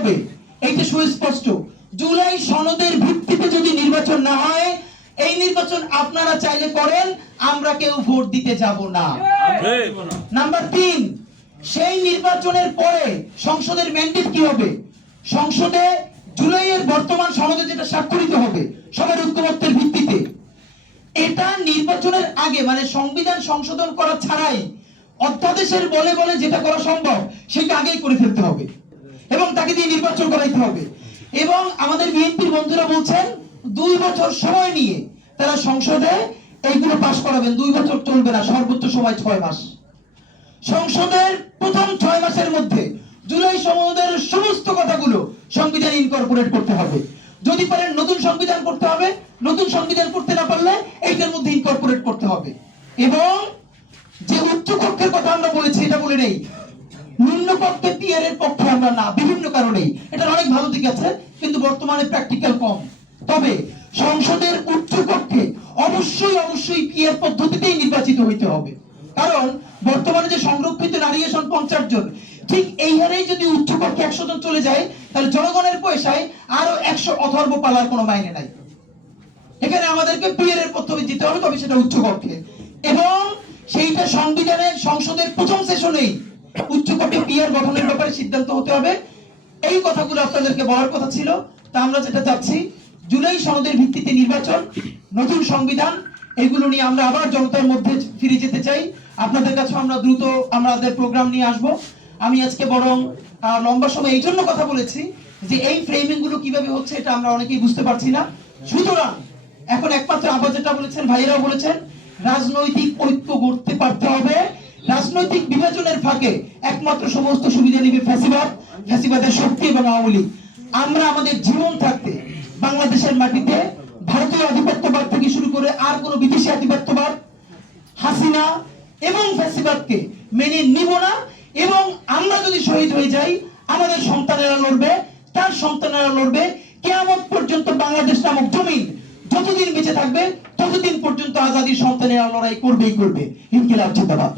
হবে। এইটা সুস্পষ্ট। জুলাই সনদের ভিত্তিতে যদি নির্বাচন না হয় এই নির্বাচন আপনারা চাইলে করেন আমরা কেউ ভোট দিতে যাব না। নাম্বার তিন সেই নির্বাচনের পরে সংসদের ম্যান্ডেট কি হবে? সংসদে জুলাইয়ের বর্তমান সনদে যেটা স্বাক্ষরিত হবে সবার ঐক্যমত্যের ভিত্তিতে। এটা নির্বাচনের আগে মানে সংবিধান সংশোধন করা ছাড়াই অধ্যাদেশের বলে বলে যেটা করা সম্ভব সেটা আগেই করে ফেলতে হবে। এবং তাকে দিয়ে নির্বাচন করাইতে হবে। এবং আমাদের বিএনপির বন্ধুরা বলছেন, দুই বছর সময় নিয়ে তারা সংসদে এইগুলো পাশ করাবেন। দুই বছর চলবে না, সর্বোচ্চ সময় ছয় মাস। সংসদের প্রথম ছয় মাসের মধ্যে জুলাই সনদের সমস্ত কথাগুলো সংবিধান ইনকর্পোরেট করতে হবে। যদি পারেন নতুন সংবিধান করতে হবে, নতুন সংবিধান করতে না পারলে এইটার মধ্যে ইনকর্পোরেট করতে হবে। এবং যে উচ্চ কক্ষের কথা আমরা বলেছি, এটা বলে নেই নিম্ন কক্ষে পিয়ার এর পক্ষে আমরা না, বিভিন্ন কারণেই। এটা অনেক ভালো দিক আছে, কিন্তু বর্তমানে প্র্যাকটিক্যাল কম। তবে সংসদের উচ্চ কক্ষে অবশ্যই অবশ্যই পিয়ার পদ্ধতিতেই নির্বাচিত হইতে হবে। কারণ বর্তমানে যে সংরক্ষিত নারী আসন পঞ্চাশ জন, ঠিক এই হারেই যদি উচ্চ কক্ষে একশো জন চলে যায়, তাহলে জনগণের পয়সায় আরও একশো অথর্ব পালার কোনো মাইনে নাই। এখানে আমাদেরকে পিয়ারের পদ্ধতি দিতে হবে, তবে সেটা উচ্চ কক্ষে। এবং সেইটা সংবিধানের, সংসদের প্রথম সেশনেই উচ্চ কক্ষে পিয়ার গঠনের ব্যাপারে সিদ্ধান্ত হতে হবে। এই কথাগুলো আপনাদেরকে বলার কথা ছিল। তা আমরা যেটা চাচ্ছি, জুলাই সনদের ভিত্তিতে নির্বাচন, নতুন সংবিধান, এগুলো নিয়ে আমরা আবার জনতার মধ্যে ফিরে যেতে চাই। আপনাদের কাছে আমরা দ্রুত আমাদের প্রোগ্রাম নিয়ে আসব। আমি আজকে বরং লম্বা সময় এই জন্য কথা বলেছি যে এই ফ্রেমিংগুলো কীভাবে হচ্ছে এটা আমরা অনেকেই বুঝতে পারছি না। সুতরাং, এখন একমাত্র আবার যেটা বলেছেন, ভাইয়েরাও বলেছেন, রাজনৈতিক ঐক্য গড়তে পারতে হবে। রাজনৈতিক বিভাজনের ফাঁকে একমাত্র সমস্ত সুবিধা নিবে ফ্যাসিবাদ, ফ্যাসিবাদের শক্তি এবং আওয়ামী। আমরা আমাদের জীবন থাকতে বাংলাদেশের মাটিতে ভারতীয় আধিপত্যবাদ থেকে শুরু করে আর কোনো বিদেশি আধিপত্যবাদ, হাসিনা এবং ফ্যাসিবাদকে মেনে নিব না এবং আমরা যদি শহীদ হয়ে যাই, আমাদের সন্তানেরা লড়বে, তার সন্তানেরা লড়বে। কেয়ামত পর্যন্ত বাংলাদেশ নামক জমিন যতদিন বেঁচে থাকবে, ততদিন পর্যন্ত আজাদির সন্তানেরা লড়াই করবেই করবে। ইনকিলাব জিন্দাবাদ।